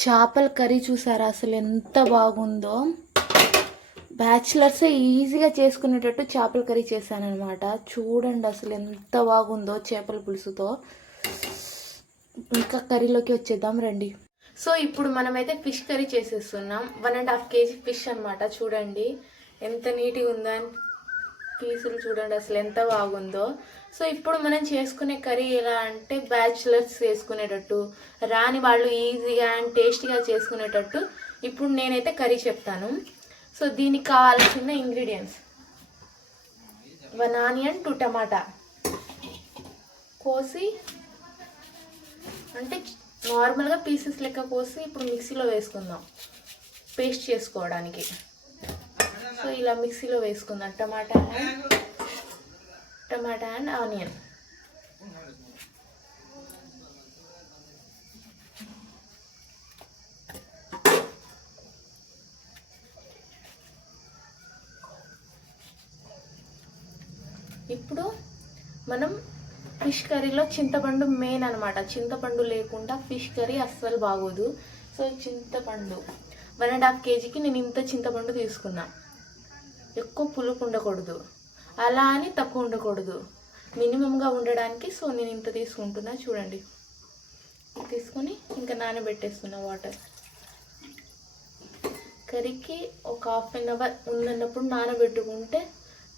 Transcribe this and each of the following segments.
చేపల కర్రీ చూసారా అసలు ఎంత బాగుందో. బ్యాచిలర్సే ఈజీగా చేసుకునేటట్టు చేపల కర్రీ చేశానమాట. చూడండి అసలు ఎంత బాగుందో చేపల పులుసుతో. ఇంకా కర్రీలోకి వచ్చేద్దాం రండి. సో ఇప్పుడు మనమైతే ఫిష్ కర్రీ చేసేస్తున్నాం. 1.5 kg ఫిష్ అనమాట. చూడండి ఎంత నీట్గా ఉందో, పీసులు చూడండి అసలు ఎంత బాగుందో. సో ఇప్పుడు మనం చేసుకునే కర్రీ ఎలా అంటే బ్యాచిలర్స్ చేసుకునేటట్టు, రాని వాళ్ళు ఈజీగా అండ్ టేస్టీగా చేసుకునేటట్టు ఇప్పుడు నేనైతే కర్రీ చెప్తాను. సో దీనికి కావాల్సిన ఇంగ్రీడియంట్స్: 1 ఆనియన్, 2 టమాటా కోసి, అంటే నార్మల్గా పీసెస్ లెక్క కోసి ఇప్పుడు మిక్సీలో వేసుకుందాం పేస్ట్ చేసుకోవడానికి. సో ఇలా మిక్సీలో వేసుకుందాం టమాటా అండ్ ఆనియన్. ఇప్పుడు మనం ఫిష్ కర్రీలో చింతపండు మెయిన్ అనమాట. చింతపండు లేకుండా ఫిష్ కర్రీ అస్సలు బాగోదు. సో చింతపండు 1.5 kgకి నేను ఇంత చింతపండు తీసుకున్నా. ఎక్కువ పులుపు ఉండకూడదు, అలా అని తక్కువ ఉండకూడదు, మినిమంగా ఉండడానికి. సో నేను ఇంత తీసుకుంటున్నా. చూడండి తీసుకొని ఇంకా నానబెట్టేస్తున్నా వాటర్. కర్రీకి ఒక 1/2 అవర్ ఉందన్నప్పుడు నానబెట్టుకుంటే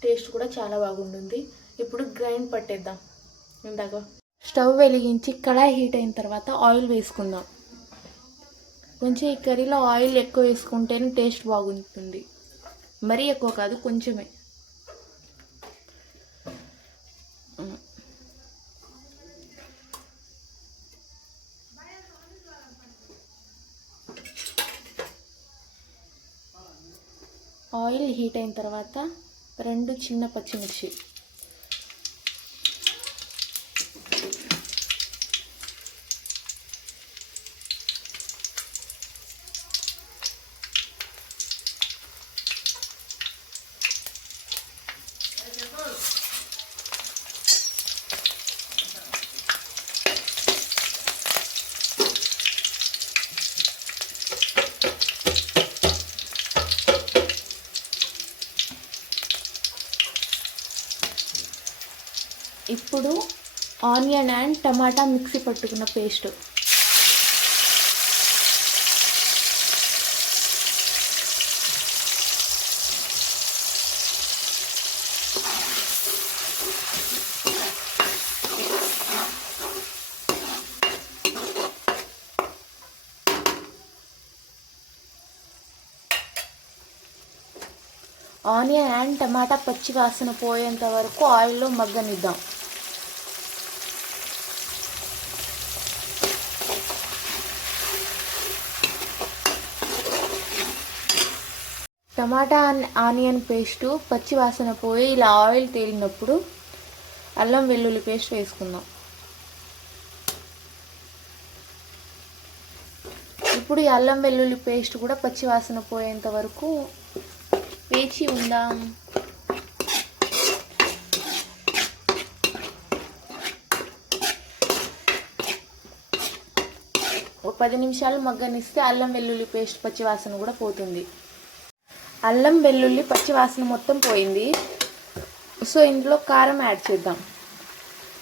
టేస్ట్ కూడా చాలా బాగుంటుంది. ఇప్పుడు గ్రైండ్ పట్టేద్దాం. ఇందాక స్టవ్ వెలిగించి కడాయి హీట్ అయిన తర్వాత ఆయిల్ వేసుకుందాం. కొంచెం ఈ కర్రీలో ఆయిల్ ఎక్కువ వేసుకుంటేనే టేస్ట్ బాగుంటుంది. మరీ ఎక్కువ కాదు, కొంచెమే. ఆయిల్ హీట్ అయిన తర్వాత 2 చిన్న పచ్చిమిర్చి, ఇప్పుడు ఆనియన్ అండ్ టమాటా మిక్సీ పట్టుకున్న పేస్ట్, ఆనియన్ అండ్ టమాటా పచ్చి వాసన పోయేంత వరకు ఆయిల్లో మగ్గనిద్దాం. టమాటా ఆనియన్ పేస్టు పచ్చి వాసన పోయి ఇలా ఆయిల్ తేలినప్పుడు అల్లం వెల్లుల్లి పేస్ట్ వేసుకుందాం. ఇప్పుడు ఈ అల్లం వెల్లుల్లి పేస్ట్ కూడా పచ్చి వాసన పోయేంత వరకు వేచి ఉందాం. ఒక 10 నిమిషాలు మగ్గనిస్తే అల్లం వెల్లుల్లి పేస్ట్ పచ్చి వాసన కూడా పోతుంది. అల్లం వెల్లుల్లి పచ్చి వాసన మొత్తం పోయింది. సో ఇందులో కారం యాడ్ చేద్దాం.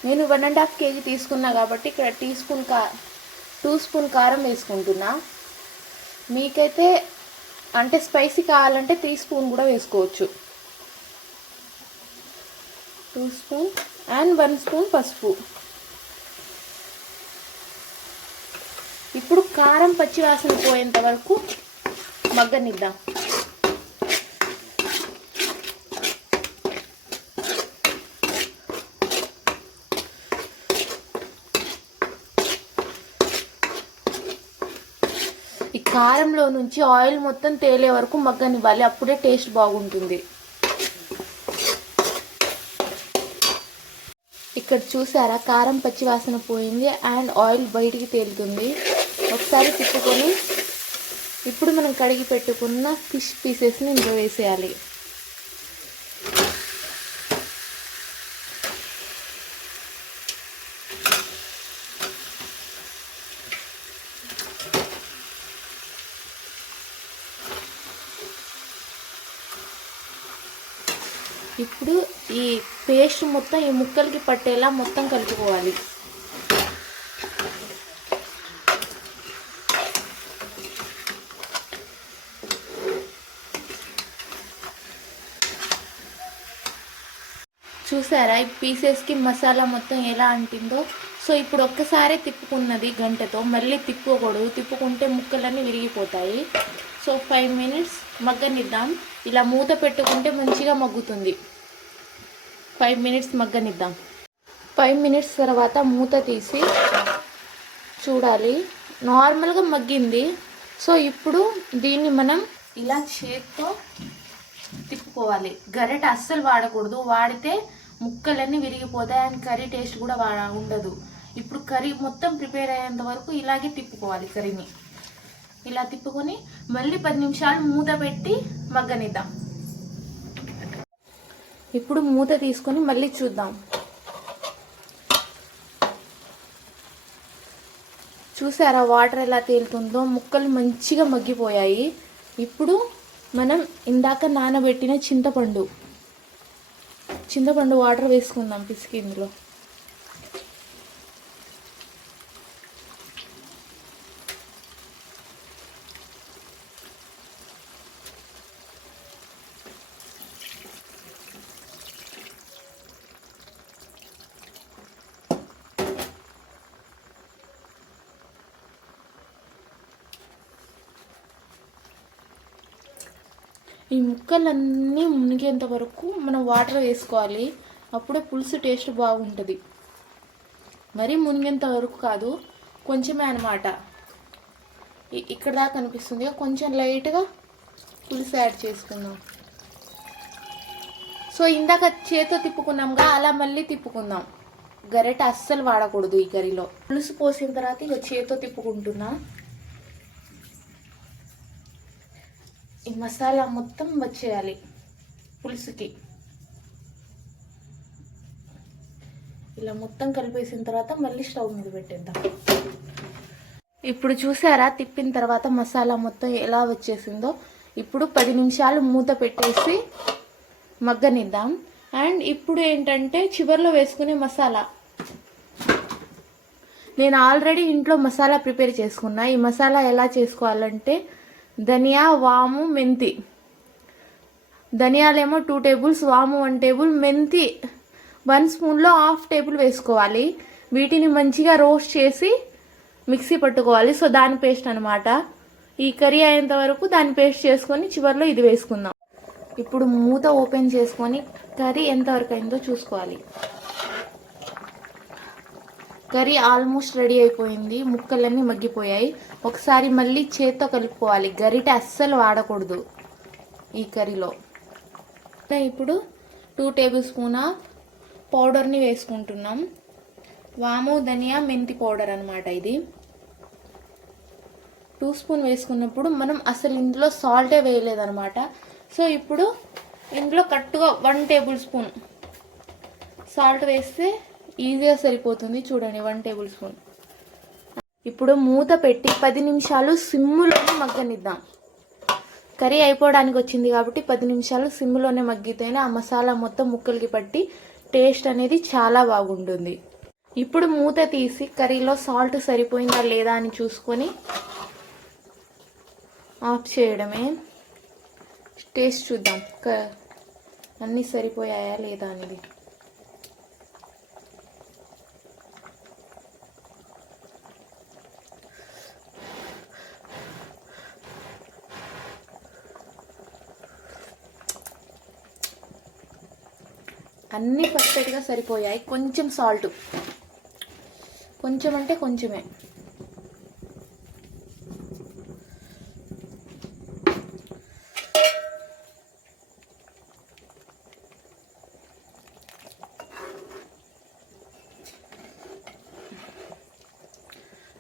నేను 1.5 kg తీసుకున్నా కాబట్టి ఇక్కడ 2 స్పూన్ కారం వేసుకుంటున్నా. మీకైతే అంటే స్పైసీ కావాలంటే 3 స్పూన్ కూడా వేసుకోవచ్చు. 2 స్పూన్ అండ్ 1 స్పూన్ పసుపు. ఇప్పుడు కారం పచ్చి వాసన పోయేంత వరకు మగ్గనిద్దాం. ఈ కారంలో నుంచి ఆయిల్ మొత్తం తేలే వరకు మగ్గనివ్వాలి. అప్పుడే టేస్ట్ బాగుంటుంది. ఇక్కడ చూసారా కారం పచ్చి వాసన పోయింది అండ్ ఆయిల్ బయటికి తేలుతుంది. ఒకసారి తిప్పుకొని ఇప్పుడు మనం కడిగి పెట్టుకున్న ఫిష్ పీసెస్ని ఇందులో వేసేయాలి. ఇప్పుడు ఈ పేస్ట్ మొత్తం ఈ ముక్కలకి పట్టేలా మొత్తం కలుపుకోవాలి. చూసారా ఈ పీసెస్కి మసాలా మొత్తం ఎలా అంటిందో. సో ఇప్పుడు ఒక్కసారి తిప్పుకున్నది గంటతో, మళ్ళీ తిప్పుకోకూడదు, తిప్పుకుంటే ముక్కలన్నీ విరిగిపోతాయి. సో 5 మినిట్స్ మగ్గనిద్దాం. ఇలా మూత పెట్టుకుంటే మంచిగా మగ్గుతుంది. 5 మినిట్స్ మగ్గనిద్దాం. 5 మినిట్స్ తర్వాత మూత తీసి చూడాలి, నార్మల్గా మగ్గింది. సో ఇప్పుడు దీన్ని మనం ఇలా చేత్తో తిప్పుకోవాలి. గరిట అస్సలు వాడకూడదు, వాడితే ముక్కలన్నీ విరిగిపోతాయి అండ్ కర్రీ టేస్ట్ కూడా ఉండదు. ఇప్పుడు కర్రీ మొత్తం ప్రిపేర్ అయ్యేంత వరకు ఇలాగే తిప్పుకోవాలి. కర్రీని ఇలా తిప్పుకొని మళ్ళీ 10 నిమిషాలు మూత పెట్టి మగ్గనిద్దాం. ఇప్పుడు మూత తీసుకొని మళ్ళీ చూద్దాం. చూసారా వాటర్ ఎలా తేలుతుందో, ముక్కలు మంచిగా మగ్గిపోయాయి. ఇప్పుడు మనం ఇందాక నానబెట్టిన చింతపండు వాటర్ వేసుకుందాం పిసికి ఇందులో. ఈ ముక్కలన్నీ మునిగేంత వరకు మనం వాటర్ వేసుకోవాలి. అప్పుడే పులుసు టేస్ట్ బాగుంటుంది. మరీ మునిగేంత వరకు కాదు, కొంచెమే అనమాట. ఇక్కడ దాకా కనిపిస్తుంది, కొంచెం లైట్గా పులుసు యాడ్ చేసుకుందాం. సో ఇందాక చేతితో తిప్పుకున్నాంగా, అలా మళ్ళీ తిప్పుకుందాం. గరిట అస్సలు వాడకూడదు ఈ కర్రీలో. పులుసు పోసిన తర్వాత ఇక చేతితో తిప్పుకుంటున్నా. ఈ మసాలా మొత్తం వచ్చేయాలి పులుసుకి. ఇలా మొత్తం కలిపేసిన తర్వాత మళ్ళీ స్టవ్ మీద పెట్టేద్దాం. ఇప్పుడు చూసారా తిప్పిన తర్వాత మసాలా మొత్తం ఎలా వచ్చేసిందో. ఇప్పుడు 10 నిమిషాలు మూత పెట్టేసి మగ్గనిద్దాం. అండ్ ఇప్పుడు ఏంటంటే చివర్లో వేసుకునే మసాలా, నేను ఆల్రెడీ ఇంట్లో మసాలా ప్రిపేర్ చేసుకున్నా. ఈ మసాలా ఎలా చేసుకోవాలంటే ధనియా, వాము, మెంతి. ధనియాలేమో 2 టేబుల్స్, వాము 1 టేబుల్, మెంతి 1 స్పూన్లో 1/2 టేబుల్ వేసుకోవాలి. వీటిని మంచిగా రోస్ట్ చేసి మిక్సీ పట్టుకోవాలి. సో దాని పేస్ట్ అనమాట. ఈ కర్రీ అయ్యేంత వరకు దాన్ని పేస్ట్ చేసుకొని చివరిలో ఇది వేసుకుందాం. ఇప్పుడు మూత ఓపెన్ చేసుకొని కర్రీ ఎంతవరకు అయిందో చూసుకోవాలి. కర్రీ ఆల్మోస్ట్ రెడీ అయిపోయింది, ముక్కలన్నీ మగ్గిపోయాయి. ఒకసారి మళ్ళీ చేత్తో కలుపుకోవాలి, గరిట అస్సలు వాడకూడదు ఈ కర్రీలో. ఇప్పుడు 2 టేబుల్ స్పూన్ పౌడర్ని వేసుకుంటున్నాం. వాము, ధనియా, మెంతి పౌడర్ అనమాట ఇది. 2 స్పూన్ వేసుకున్నప్పుడు మనం అసలు ఇందులో సాల్టే వేయలేదన్నమాట. సో ఇప్పుడు ఇందులో కరెక్ట్గా 1 టేబుల్ స్పూన్ సాల్ట్ వేస్తే ఈజీగా సరిపోతుంది. చూడండి 1 టేబుల్ స్పూన్. ఇప్పుడు మూత పెట్టి 10 నిమిషాలు సిమ్లోనే మగ్గనిద్దాం. కర్రీ అయిపోవడానికి వచ్చింది కాబట్టి 10 నిమిషాలు సిమ్లోనే మగ్గితేనే ఆ మసాలా మొత్తం ముక్కలకి పట్టి టేస్ట్ అనేది చాలా బాగుంటుంది. ఇప్పుడు మూత తీసి కర్రీలో సాల్ట్ సరిపోయిందా లేదా అని చూసుకొని ఆఫ్ చేయడమే. టేస్ట్ చూద్దాం అన్నీ సరిపోయాయా లేదా అనేది. అన్నీ పర్ఫెక్ట్గా సరిపోయాయి. కొంచెం సాల్ట్, కొంచెం అంటే కొంచెమే.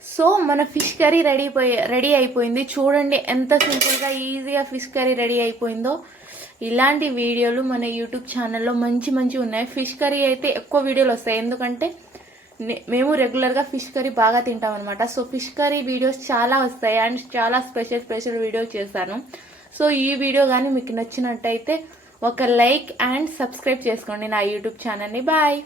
సో మన ఫిష్ కర్రీ రెడీ అయిపోయింది. చూడండి ఎంత సింపుల్గా ఈజీగా ఫిష్ కర్రీ రెడీ అయిపోయిందో. ఇలాంటి వీడియోలు మన యూట్యూబ్ ఛానల్లో మంచి ఉన్నాయి. ఫిష్ కర్రీ అయితే ఎక్కువ వీడియోలు వస్తాయి, ఎందుకంటే మేము రెగ్యులర్గా ఫిష్ కర్రీ బాగా తింటాం అనమాట. సో ఫిష్ కర్రీ వీడియోస్ చాలా వస్తాయి అండ్ చాలా స్పెషల్ వీడియోస్ చేస్తాను. సో ఈ వీడియో కానీ మీకు నచ్చినట్టయితే ఒక లైక్ అండ్ సబ్స్క్రైబ్ చేసుకోండి నా యూట్యూబ్ ఛానల్ని. బాయ్.